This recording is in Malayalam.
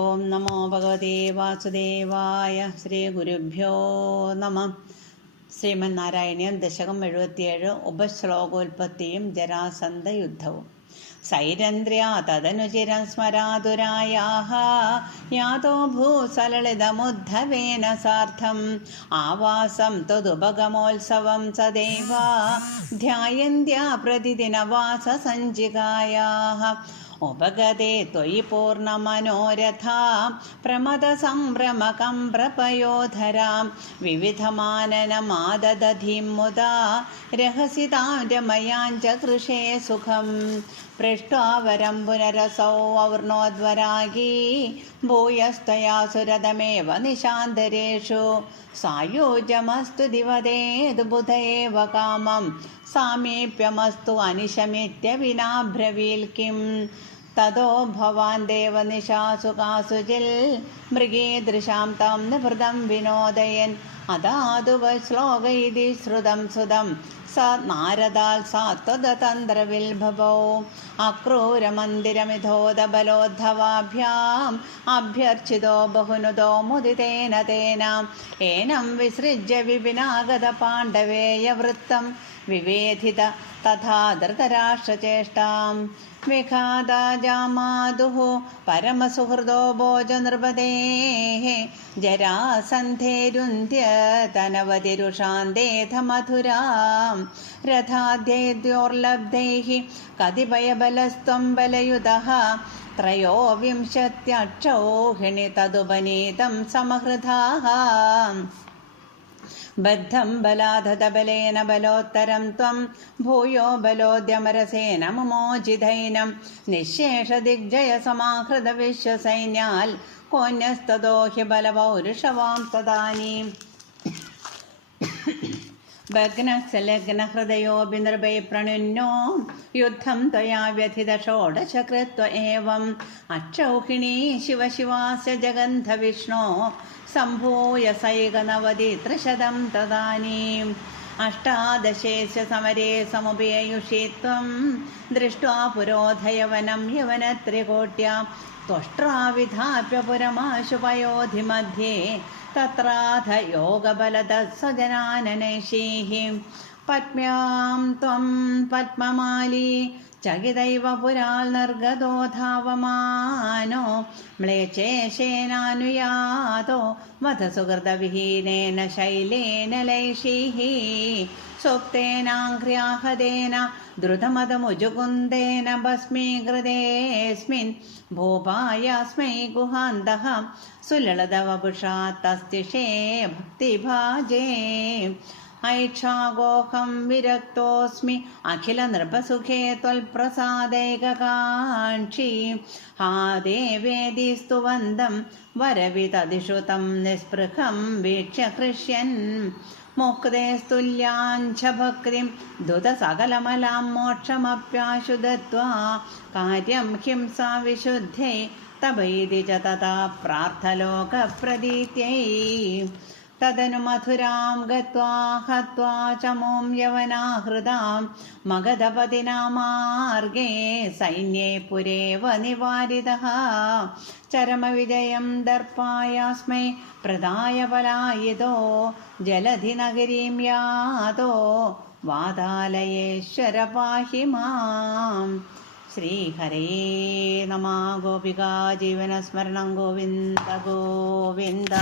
ഓം നമോ ഭഗവതേ വാസുദേവായ. ശ്രീ ഗുരുഭ്യോ നമ. ശ്രീമന്നാരായണീയം ദശകം 77. ഉപശ്ലോകോൽപ്പത്തിയും ജരാസന്ധ യുദ്ധവും. സൈരന്ധ്ര്യാ തദനുചിരം സ്മരാതുരായാഃ യാതോ ഭൂസലളിതമുദ്ധവേന സാർദ്ധം ആവാസം തദുപഗമോത്സവം സദൈവ ധ്യായന്ത്യാ പ്രതിദിനവാസസഞ്ചികായാഃ ഉപഗതേ ത്വയി പൂർണ്ണമനോരഥാ പ്രമദസംഭ്രമകം പ്രപയോധരാം വിവിധമാനനമാദധീം മുദാ രഹസിതാം രമയാഞ്ച കൃഷേ സുഖം പൃഷ്ട്വാ വരം പുനരസൗ ഔർണോദ്വരാഗീ ഭൂയസ്ത്വയാ സുരതമേവ നിശാന്തരേഷു സായുജ്യമസ്തു ദിവദേതു ബുധ ഏവ കാമം സാമീപ്യമസ്തു അനിശമിത്യ വിനാബ്രവീൽ കിം തതോ ഭവാൻ ദേവനിശാസു കാസുചിൽ മൃഗീദൃശാം തം നിഭൃതം വിനോദയൻ അതാതുവ ശ്ലോക ഇതി ശ്രുതം സുതം സ നാരദാൽ സാത്വതന്ത്രവിൽഭവോ അക്രൂരമന്ദിരമിധോദബലോദ്ധവാഭ്യാം അഭ്യർച്ചിതോ ബഹുനുതോ മുദിതേന തേന ഏനം വിസൃജ്യ വിപിനാഗത പാണ്ഡവേയവൃത്തം വിവേധിത തഥാ ധൃതരാഷ്ട്രചേഷ്ടാം വിഘാതാജാമാതുഃ പരമസുഹൃദോ ഭോജനൃപതേഃ ജരാസന്ധേരുന്ധ്യതനവതിരുഷാന്തേഥ മധുരാം രഥാദ്യൈദ്യോർലബ്ധൈഃ കതിപയബലസ്ത്വം ബലയുതഃ ത്രയോവിംശത്യക്ഷൗഹിണി തദുപനീതം സമഹൃതാഃ ബദ്ധം ബലാധതബലേന ബലോത്തരം ത്വം ഭൂയോ ബലോദ്യമരസേന മുമോചിതൈനം നിശേഷദിഗ്ജയ സമാഹൃത വിശ്വസൈന്യാൽ കോന്യസ്തദോ ഹി ബലപൗരുഷവാം തദാനീം ഭഗ്നസലഗ്നഹൃദയോऽപി നൃപൈ പ്രണുന്നോ യുദ്ധം ത്വയാ വ്യഥിത ഷോഡശകൃത്വ ഏവം അക്ഷൗഹിണീ ശിവശിവാസ്യ ജഗന്ധ വിഷ്ണോ സംഭൂയ സൈകനവതിത്രശതം തദാനീം അഷ്ടാദശേസ്യ സമരേ സമുപേയുഷി ത്വം ദൃഷ്ട്വാ പുരോധയവനം യവനത്രികോട്യാ ത്വഷ്ട്രാവിധാപ്യ പുരമാശു പയോധി മധ്യേ തത്രാധ യോഗബലദസ്സജനാനനൈഷീഃ പത്മ്യാം ത്വം പത്മമാലീ ചകിതൈവ പുരാൽ നിർഗതോ ധാവമാനോ മ്ലേച്ഛേശേനാനുയാതോ വധസുഹൃതവിഹീനേന ശൈലേന ലൈഷീഃ സോക്തേനാഘ്ര്യാഹതേന ദ്രുതമതമുജുകുന്ദേന ഭസ്മീകൃതേസ്മിൻ ഭൂപായാസ്മൈ ഗുഹാന്തഃ സുലളിതവപുഷാ തസ്തിഷേ ഭക്തിഭാജേ ഐക്ഷാഗോഹം വിരക്തോസ്മി അഖില നൃപസുഖേ ത്വൽപ്രസാദൈകകാംക്ഷി ഹാ ദേവേതി സ്തുവന്തം വരവിതദിഷു തം നിസ്പൃഹം വീക്ഷ്യ ഹൃഷ്യൻ മുക്തേ സ്തുല്യാഞ്ച ഭക്തിം ദുത സകലമലാം മോക്ഷമപ്യാശു ദത്വാ കാര്യം ഹിംസാ വിശുദ്ധൈ തപൈതി ച തഥാ പ്രാർത്ഥലോകപ്രദീത്यै തദനു മധുരാം ഗത്വാ ഹത്വാ ചമോം യവനാഹൃതാം മഗധപതിനാ മാർഗേ സൈന്യേ പുരേവ നിവാരിതഃ ചരമവിജയം ദർപ്പായാസ്മൈ പ്രദായ പലായിതോ ജലധിനഗരീം യാതോ വാതാലയേശ്വര പാഹി മാം. ശ്രീഹരേ നമഃ. ഗോപികാ ജീവനസ്മരണം ഗോവിന്ദ ഗോവിന്ദ.